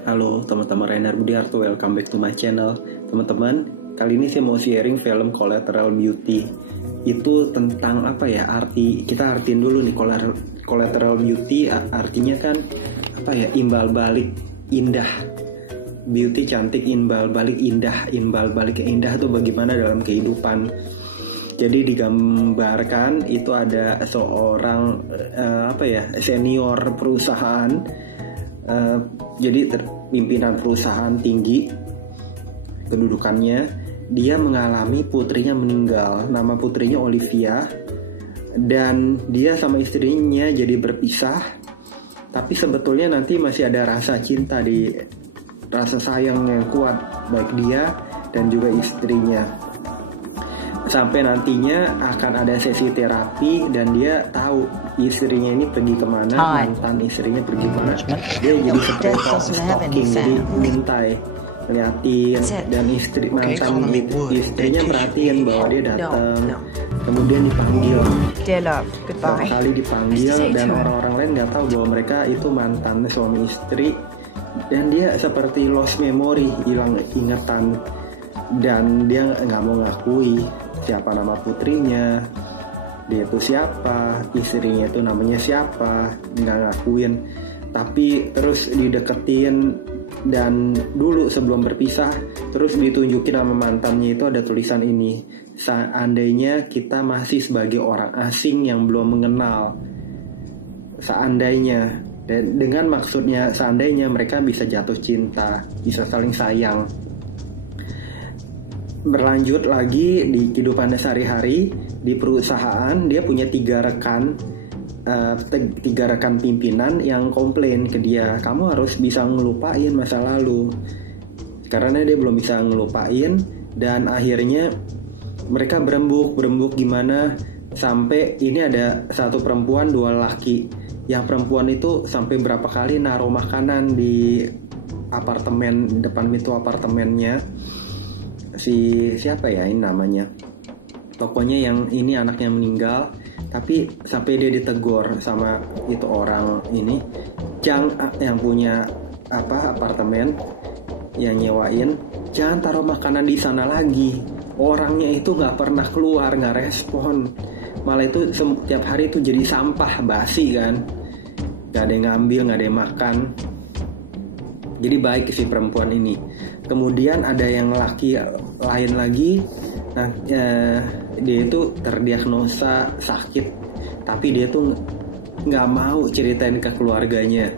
Halo teman-teman, Rainer Budiarto, welcome back to my channel. Teman-teman, kali ini saya mau sharing film Collateral Beauty. Itu tentang apa ya, kita artiin dulu nih. Collateral Beauty artinya kan apa ya, imbal balik indah. Beauty cantik, imbal balik indah. Imbal balik indah itu bagaimana dalam kehidupan. Jadi digambarkan itu ada seorang senior perusahaan. Jadi pimpinan perusahaan tinggi kedudukannya, dia mengalami putrinya meninggal. Nama putrinya Olivia, dan dia sama istrinya jadi berpisah. Tapi sebetulnya nanti masih ada rasa cinta, rasa sayang yang kuat baik dia dan juga istrinya. Sampai nantinya akan ada sesi terapi dan dia tahu istrinya ini pergi kemana, mantan istrinya pergi kemana. Dia jadi seperti stalking, jadi ngintai, ngeliatin, dan mantan istrinya perhatiin bahwa dia datang. Kemudian dipanggil, beberapa kali dipanggil, dan orang-orang lain nggak tahu bahwa mereka itu mantan suami istri. Dan dia seperti lost memory, hilang ingatan, dan dia nggak mau ngakui siapa nama putrinya, dia itu siapa, istrinya itu namanya siapa, nggak ngakuin. Tapi terus dideketin, dan dulu sebelum berpisah terus ditunjukin sama mantannya itu ada tulisan ini: seandainya kita masih sebagai orang asing yang belum mengenal. Seandainya, dan dengan maksudnya seandainya mereka bisa jatuh cinta, bisa saling sayang. Berlanjut lagi di kehidupan sehari-hari di perusahaan, dia punya tiga rekan pimpinan yang komplain ke dia, kamu harus bisa ngelupain masa lalu. Karena dia belum bisa ngelupain, dan akhirnya mereka berembuk gimana sampai ini ada satu perempuan, dua laki. Yang perempuan itu sampai berapa kali naruh makanan di apartemen, depan pintu apartemennya siapa ya ini namanya, pokoknya yang ini anaknya meninggal. Tapi sampai dia ditegur sama itu orang ini, Chang yang punya apartemen yang nyewain, jangan taruh makanan di sana lagi. Orangnya itu nggak pernah keluar, nggak respon, malah itu setiap hari itu jadi sampah basi kan, nggak ada yang ngambil, nggak ada yang makan. Jadi baik si perempuan ini. Kemudian ada yang laki lain lagi, dia itu terdiagnosa sakit, tapi dia tuh nggak mau ceritain ke keluarganya.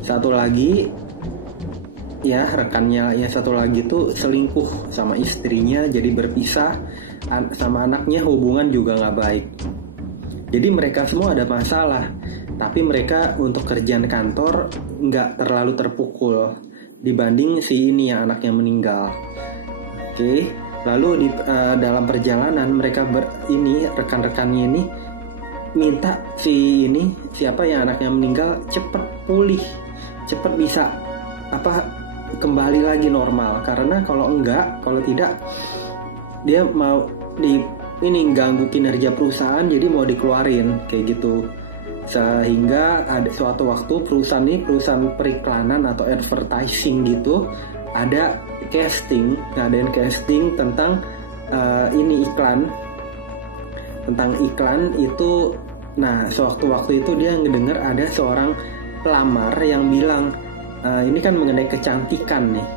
Satu lagi ya, rekannya yang satu lagi tuh selingkuh sama istrinya, jadi berpisah. Sama anaknya hubungan juga nggak baik. Jadi mereka semua ada masalah, tapi mereka untuk kerjaan kantor nggak terlalu terpukul dibanding si ini yang anaknya meninggal. Oke. Lalu dalam perjalanan mereka rekan-rekannya ini minta siapa yang anaknya meninggal cepet pulih, cepet bisa kembali lagi normal. Karena kalau tidak dia mau ganggu kinerja perusahaan, jadi mau dikeluarin kayak gitu. Sehingga ada suatu waktu perusahaan periklanan atau advertising gitu, ada ngadain casting tentang iklan itu. Nah, sewaktu-waktu itu dia ngedenger ada seorang pelamar yang bilang, ini kan mengenai kecantikan nih,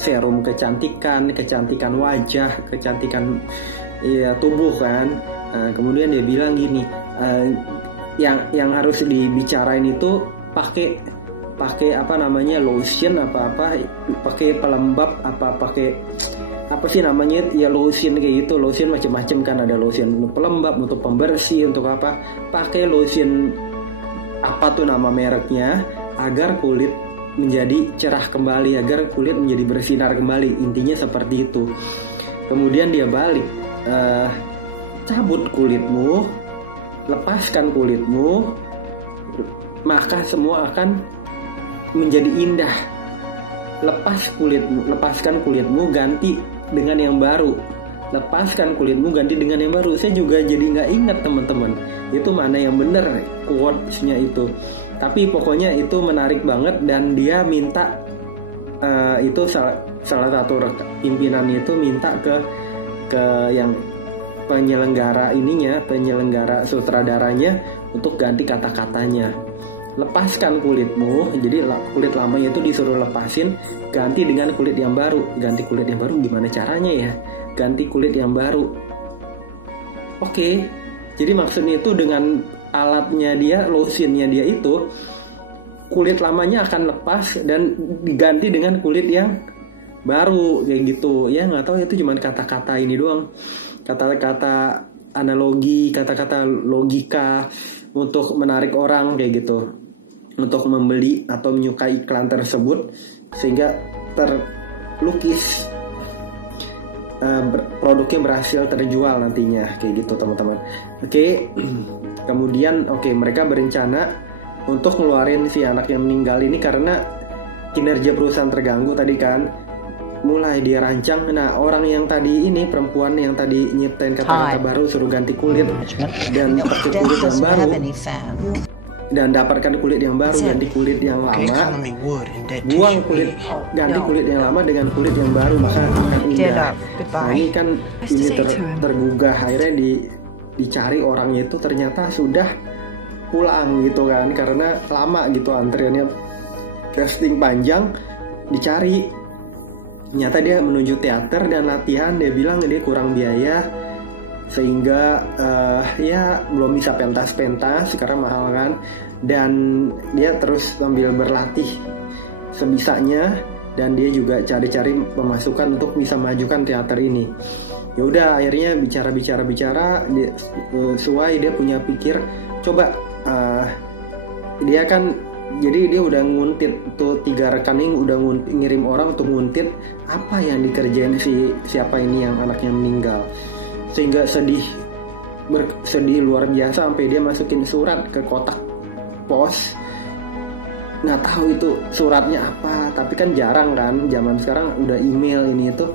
serum kecantikan wajah, kecantikan tubuh kan. Kemudian dia bilang gini, yang harus dibicarain itu pakai lotion pakai pelembab pakai lotion kayak gitu. Lotion macam-macam kan, ada lotion untuk pelembab, untuk pembersih, untuk pakai lotion nama mereknya, agar kulit menjadi cerah kembali, agar kulit menjadi bersinar kembali. Intinya seperti itu. Kemudian dia balik, cabut kulitmu, lepaskan kulitmu, maka semua akan menjadi indah. Lepaskan kulitmu, ganti dengan yang baru. Lepaskan kulitmu, ganti dengan yang baru. Saya juga jadi nggak ingat teman-teman, itu mana yang benar quotes-nya itu. Tapi pokoknya itu menarik banget, dan dia minta itu salah satu pimpinannya itu minta ke yang penyelenggara sutradaranya untuk ganti kata-katanya. Lepaskan kulitmu, jadi kulit lamanya itu disuruh lepasin, ganti dengan kulit yang baru. Ganti kulit yang baru gimana caranya ya? Ganti kulit yang baru. Oke, jadi maksudnya itu dengan alatnya dia, lotionnya dia itu, kulit lamanya akan lepas dan diganti dengan kulit yang baru, kayak gitu. Ya nggak tahu, itu cuma kata-kata ini doang, kata-kata analogi, kata-kata logika untuk menarik orang kayak gitu, untuk membeli atau menyukai iklan tersebut sehingga terlukis produknya berhasil terjual nantinya, kayak gitu teman-teman. Oke. Kemudian mereka berencana untuk ngeluarin si anak yang meninggal ini karena kinerja perusahaan terganggu tadi kan. Mulai dia rancang, nah orang yang tadi ini, perempuan yang tadi nyiptain kata-kata baru suruh ganti kulit dan pakai kulit yang baru, dan dapatkan kulit yang baru, ganti kulit yang lama, buang kulit, ganti kulit yang lama dengan kulit yang baru, maka akan indah. Nah ini kan ini tergugah, akhirnya dicari orangnya itu, ternyata sudah pulang gitu kan, karena lama gitu antriannya, casting panjang, dicari. Ternyata dia menuju teater dan latihan, dia bilang dia kurang biaya sehingga ya belum bisa pentas-pentas karena mahal kan, dan dia terus sambil berlatih sebisanya, dan dia juga cari-cari pemasukan untuk bisa majukan teater ini. Ya udah, akhirnya bicara dia, sesuai dia punya pikir, coba dia kan, jadi dia udah nguntit tuh 3 rekening, udah ngirim orang untuk nguntit apa yang dikerjain siapa ini yang anaknya meninggal, sehingga sedih luar biasa sampai dia masukin surat ke kotak pos. Nggak tahu itu suratnya apa, tapi kan jarang kan, zaman sekarang udah email ini itu.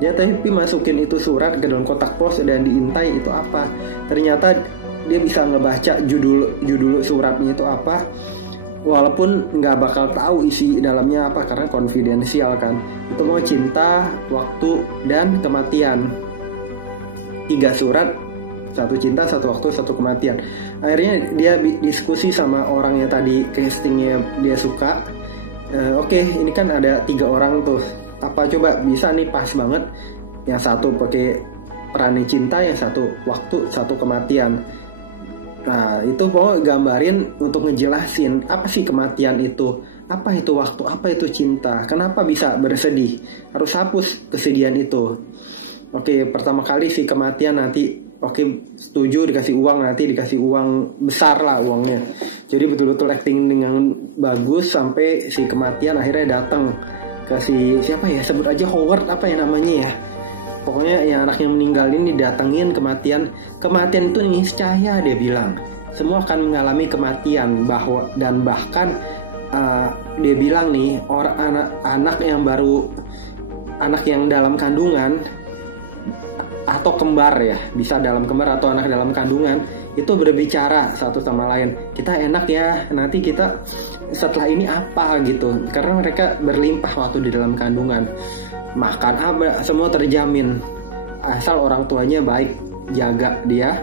Ya tapi masukin itu surat ke dalam kotak pos dan diintai itu apa. Ternyata dia bisa ngebaca judul suratnya itu apa, walaupun nggak bakal tahu isi dalamnya apa karena konfidensial kan. Itu mau cinta, waktu, dan kematian. 3 surat, 1 cinta, 1 waktu, 1 kematian. Akhirnya dia diskusi sama orang yang tadi castingnya dia suka. Oke, ini kan ada 3 orang tuh. Apa coba bisa nih pas banget, yang satu pakai perannya cinta, yang satu waktu, 1 kematian. Nah itu mau gambarin untuk ngejelasin apa sih kematian itu, apa itu waktu, apa itu cinta, kenapa bisa bersedih, harus hapus kesedihan itu. Oke, pertama kali si kematian nanti setuju dikasih uang, nanti dikasih uang besar lah uangnya. Jadi betul-betul acting dengan bagus sampai si kematian akhirnya datang ke siapa ya, sebut aja Howard apa ya namanya ya. Pokoknya yang anaknya meninggal ini datengin kematian itu niscaya, dia bilang semua akan mengalami kematian, bahkan dia bilang nih anak yang dalam kandungan atau kembar ya, bisa dalam kembar atau anak dalam kandungan itu berbicara satu sama lain, kita enak ya nanti kita setelah ini apa gitu, karena mereka berlimpah waktu di dalam kandungan. Makan apa semua terjamin, asal orang tuanya baik jaga dia,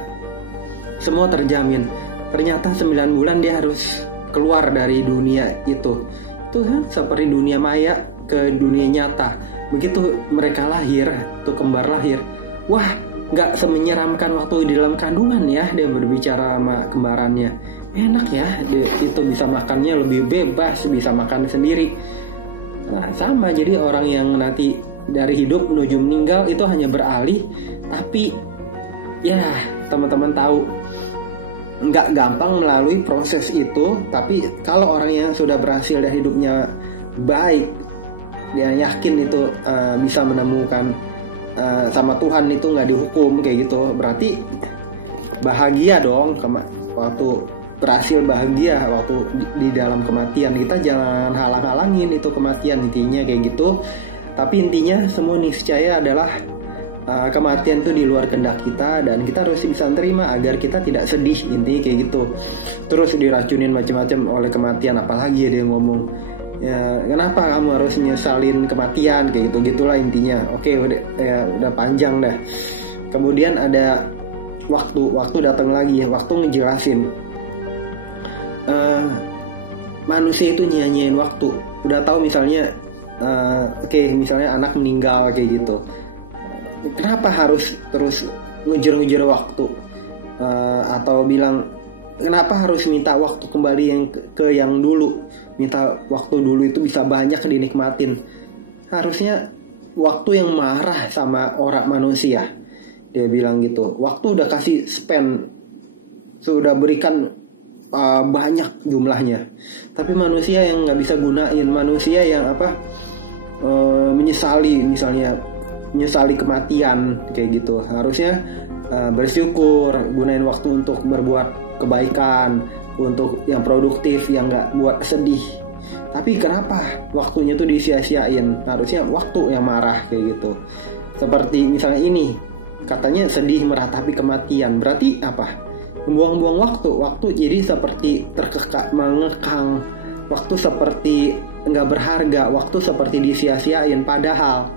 semua terjamin. Ternyata 9 bulan dia harus keluar dari dunia itu kan seperti dunia maya ke dunia nyata. Begitu mereka lahir, tuh kembar lahir, wah nggak semenyeramkan waktu di dalam kandungan ya. Dia berbicara sama kembarannya, enak ya dia itu bisa makannya lebih bebas, bisa makan sendiri. Nah sama, jadi orang yang nanti dari hidup menuju meninggal itu hanya beralih, tapi ya teman-teman tahu nggak gampang melalui proses itu. Tapi kalau orang yang sudah berhasil dan hidupnya baik, dia yakin itu bisa menemukan sama Tuhan, itu nggak dihukum kayak gitu, berarti bahagia dong waktu berhasil, bahagia waktu di dalam kematian. Kita jangan halang-halangin itu kematian, intinya kayak gitu. Tapi intinya semua niscaya adalah kematian itu di luar kehendak kita dan kita harus bisa terima agar kita tidak sedih, intinya kayak gitu. Terus diracunin macam-macam oleh kematian, apalagi dia ngomong ya kenapa kamu harus nyesalin kematian, kayak gitu gitulah intinya. Oke, udah panjang dah. Kemudian ada waktu datang lagi, waktu ngejelasin manusia itu nyanyiin waktu. Udah tahu misalnya misalnya anak meninggal kayak gitu, kenapa harus terus ngejar waktu, atau bilang kenapa harus minta waktu kembali yang ke yang dulu, minta waktu dulu itu bisa banyak dinikmatin. Harusnya waktu yang marah sama orang manusia, dia bilang gitu. Waktu udah kasih spend, sudah berikan banyak jumlahnya, tapi manusia yang nggak bisa gunain, manusia yang menyesali, misalnya menyesali kematian kayak gitu. Harusnya bersyukur, gunain waktu untuk berbuat kebaikan, untuk yang produktif, yang nggak buat sedih. Tapi kenapa waktunya tuh disia-siain? Harusnya waktu yang marah kayak gitu. Seperti misalnya ini, katanya sedih meratapi kematian, berarti apa? Membuang-buang waktu jadi seperti terkekang, mengekang. Waktu seperti nggak berharga, waktu seperti disia-siain. Padahal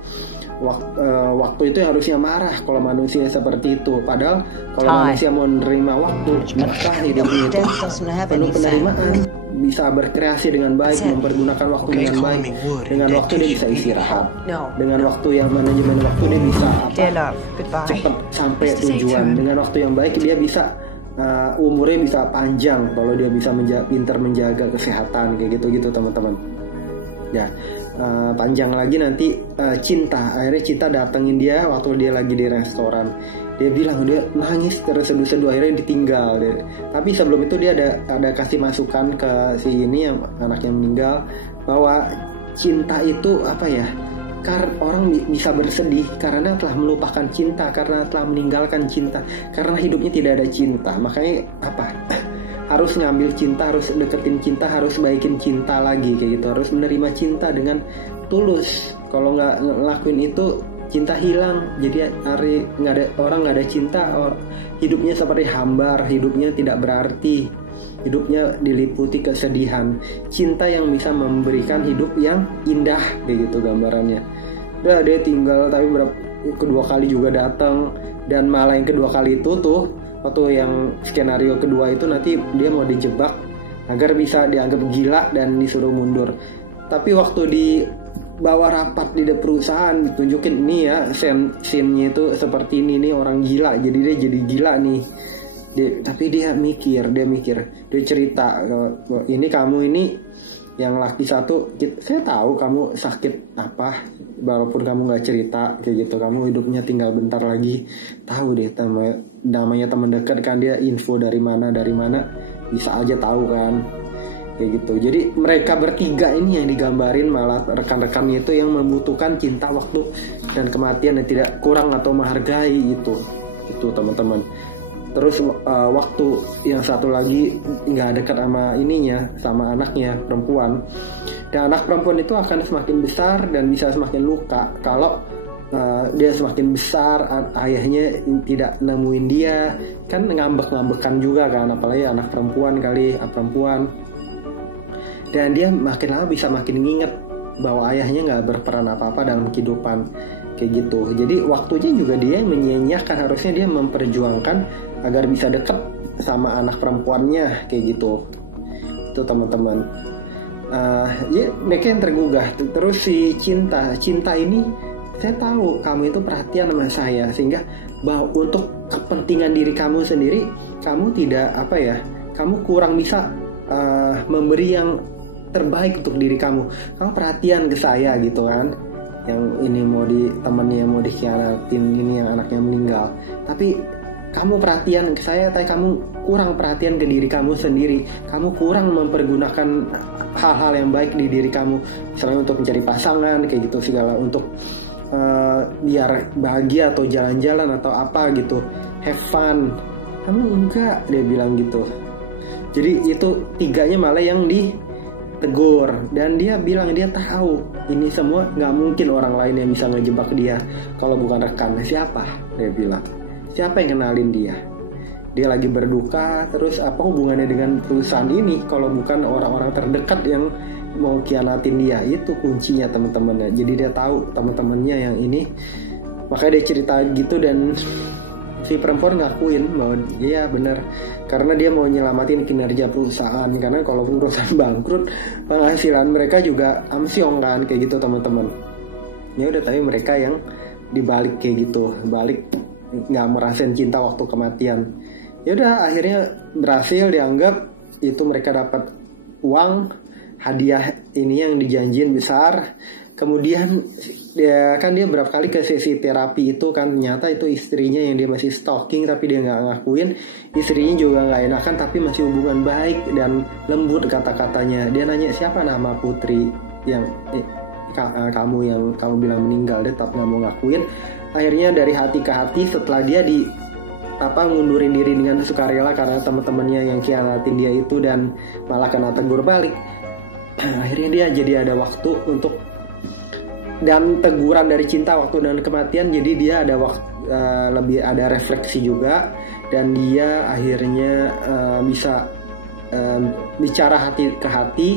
waktu itu harusnya marah kalau manusia seperti itu. Padahal kalau manusia mau menerima waktu, maka hidupnya itu penuh penerimaan, bisa berkreasi dengan baik, mempergunakan waktu dengan baik. Dengan waktu dia bisa istirahat, dengan waktu yang manajemen waktu dia bisa cepat sampai tujuan. Dengan waktu yang baik dia bisa umurnya bisa panjang kalau dia bisa pintar menjaga kesehatan kayak gitu teman-teman. Ya, panjang lagi nanti Cinta. Akhirnya Cinta datengin dia waktu dia lagi di restoran. Dia bilang dia nangis terseduh-seduh, akhirnya ditinggal. Tapi sebelum itu dia ada kasih masukan ke si ini yang anaknya meninggal, bahwa cinta itu karena orang bisa bersedih karena telah melupakan cinta, karena telah meninggalkan cinta, karena hidupnya tidak ada cinta. Makanya harus ngambil cinta, harus deketin cinta, harus baikin cinta lagi kayak gitu. Harus menerima cinta dengan tulus. Kalau nggak ngelakuin itu, cinta hilang. Jadi orang nggak ada cinta, hidupnya seperti hambar, hidupnya tidak berarti, hidupnya diliputi kesedihan. Cinta yang bisa memberikan hidup yang indah kayak gitu gambarannya. Udah dia tinggal, tapi kedua kali juga datang, dan malah yang kedua kali itu tuh waktu yang skenario kedua itu nanti dia mau dijebak agar bisa dianggap gila dan disuruh mundur. Tapi waktu dibawa rapat di perusahaan ditunjukin ini ya scene-nya itu seperti ini nih, orang gila, jadi dia jadi gila nih. Tapi dia mikir, dia cerita, ini kamu ini yang laki satu, saya tahu kamu sakit apa, walaupun kamu nggak cerita kayak gitu, kamu hidupnya tinggal bentar lagi. Tahu deh, namanya teman dekat kan, dia info dari mana bisa aja tahu kan kayak gitu. Jadi mereka bertiga ini yang digambarin, malah rekan-rekannya itu yang membutuhkan cinta, waktu, dan kematian yang tidak kurang atau menghargai itu teman-teman. Terus waktu yang satu lagi nggak dekat sama anaknya perempuan, dan anak perempuan itu akan semakin besar dan bisa semakin luka kalau dia semakin besar, ayahnya tidak nemuin dia, kan ngambek-ngambekan juga kan, apalagi anak perempuan dan dia makin lama bisa makin nginget bahwa ayahnya nggak berperan apa-apa dalam kehidupan kayak gitu. Jadi waktunya juga dia menyia-nyiakan, harusnya dia memperjuangkan agar bisa dekat sama anak perempuannya kayak gitu. Itu teman-teman. Mereka yang tergugah. Terus si cinta ini, saya tahu kamu itu perhatian sama saya, sehingga bahwa untuk kepentingan diri kamu sendiri, kamu tidak kamu kurang bisa memberi yang terbaik untuk diri kamu. Kamu perhatian ke saya gitu kan, yang ini mau temennya mau dikhianatin, ini yang anaknya meninggal, tapi kamu perhatian ke saya, tapi kamu kurang perhatian ke diri kamu sendiri. Kamu kurang mempergunakan hal-hal yang baik di diri kamu, misalnya untuk mencari pasangan kayak gitu segala, untuk biar bahagia atau jalan-jalan atau apa gitu, have fun. Kamu enggak, dia bilang gitu. Jadi itu tiganya malah yang tegur, dan dia bilang dia tahu ini semua nggak mungkin orang lain yang bisa ngejebak dia kalau bukan rekan. Siapa? Dia bilang, siapa yang kenalin dia? Dia lagi berduka, terus apa hubungannya dengan perusahaan ini kalau bukan orang-orang terdekat yang mau khianatin dia? Itu kuncinya teman-teman. Jadi dia tahu teman-temannya yang ini, makanya dia cerita gitu, dan si perempuan ngakuin bahwa iya benar, karena dia mau nyelamatin kinerja perusahaan, karena kalau perusahaan bangkrut penghasilan mereka juga amsyong kan, kayak gitu teman-teman. Ya udah, tapi mereka yang dibalik kayak gitu, balik nggak merasain cinta waktu kematian. Ya udah, akhirnya berhasil, dianggap itu mereka dapat uang hadiah ini yang dijanjiin besar. Kemudian dia berapa kali ke sesi terapi itu kan, ternyata itu istrinya yang dia masih stalking, tapi dia nggak ngakuin. Istrinya juga nggak enakan, tapi masih hubungan baik dan lembut kata-katanya. Dia nanya, siapa nama putri yang kamu bilang meninggal? Dia tetap nggak mau ngakuin. Akhirnya dari hati ke hati, setelah dia ngundurin diri dengan sukarela karena teman-temannya yang khianatin dia itu dan malah kena tegur balik, akhirnya dia jadi ada waktu untuk, dan teguran dari cinta, waktu dan kematian, jadi dia ada waktu, lebih ada refleksi juga, dan dia akhirnya bisa bicara hati ke hati.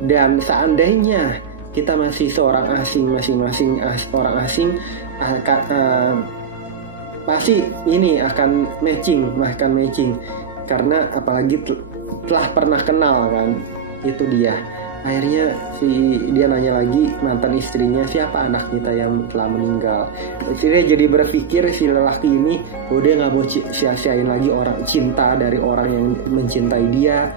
Dan seandainya kita masih seorang asing, orang asing pasti ini akan matching, karena apalagi telah pernah kenal kan. Itu dia. Akhirnya dia nanya lagi mantan istrinya, siapa anak kita yang telah meninggal. Akhirnya jadi berpikir si lelaki ini, dia nggak mau sia-siain lagi cinta dari orang yang mencintai dia.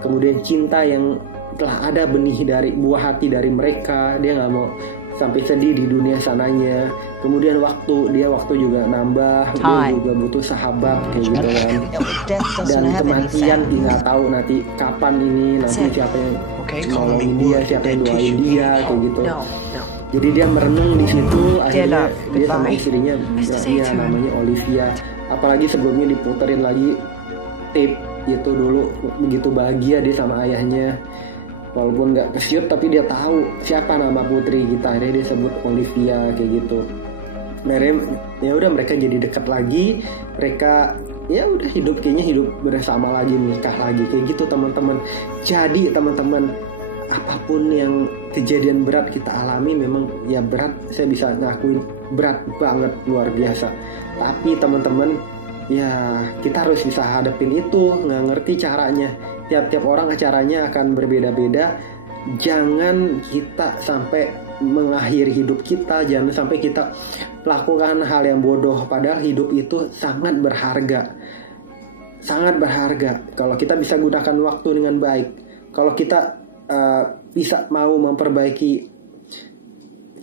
Kemudian cinta yang telah ada benih dari buah hati dari mereka, dia nggak mau sampai sedih di dunia sananya. Kemudian waktu juga nambah, dia juga butuh sahabat kayak gitu kan. Dan kematian nggak tahu nanti kapan ini, nanti siapa yang nolongin dia, siapa yang doain dia kayak gitu. Jadi dia merenung di situ. Akhirnya dia sama istrinya, ya namanya Olivia. Apalagi sebelumnya diputerin lagi tape itu dulu, begitu bahagia dia sama ayahnya. Walaupun nggak ke-shoot, tapi dia tahu siapa nama putri kita. Akhirnya dia sebut Olivia kayak gitu. Akhirnya ya udah, mereka jadi dekat lagi. Mereka ya udah hidup bersama lagi, menikah lagi kayak gitu teman-teman. Jadi teman-teman, apapun yang kejadian berat kita alami, memang ya berat, saya bisa ngakuin berat banget, luar biasa. Tapi teman-teman, ya kita harus bisa hadapin itu. Nggak ngerti caranya, tiap-tiap orang caranya akan berbeda-beda. Jangan kita sampai mengakhiri hidup kita, jangan sampai kita melakukan hal yang bodoh, padahal hidup itu sangat berharga kalau kita bisa gunakan waktu dengan baik. Kalau kita bisa mau memperbaiki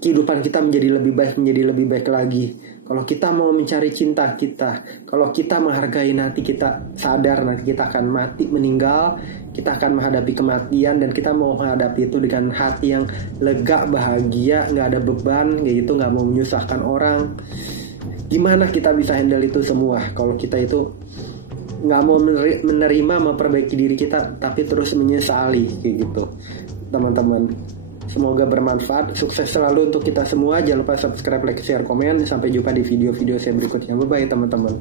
kehidupan kita menjadi lebih baik lagi. Kalau kita mau mencari cinta kita, kalau kita menghargai, nanti kita sadar nanti kita akan mati, meninggal, kita akan menghadapi kematian, dan kita mau menghadapi itu dengan hati yang lega, bahagia, nggak ada beban kayak gitu, nggak mau menyusahkan orang. Gimana kita bisa handle itu semua kalau kita itu nggak mau menerima, memperbaiki diri kita, tapi terus menyesali kayak gitu teman-teman. Semoga bermanfaat, sukses selalu untuk kita semua. Jangan lupa subscribe, like, share, komen. Sampai jumpa di video-video saya berikutnya. Bye bye teman-teman.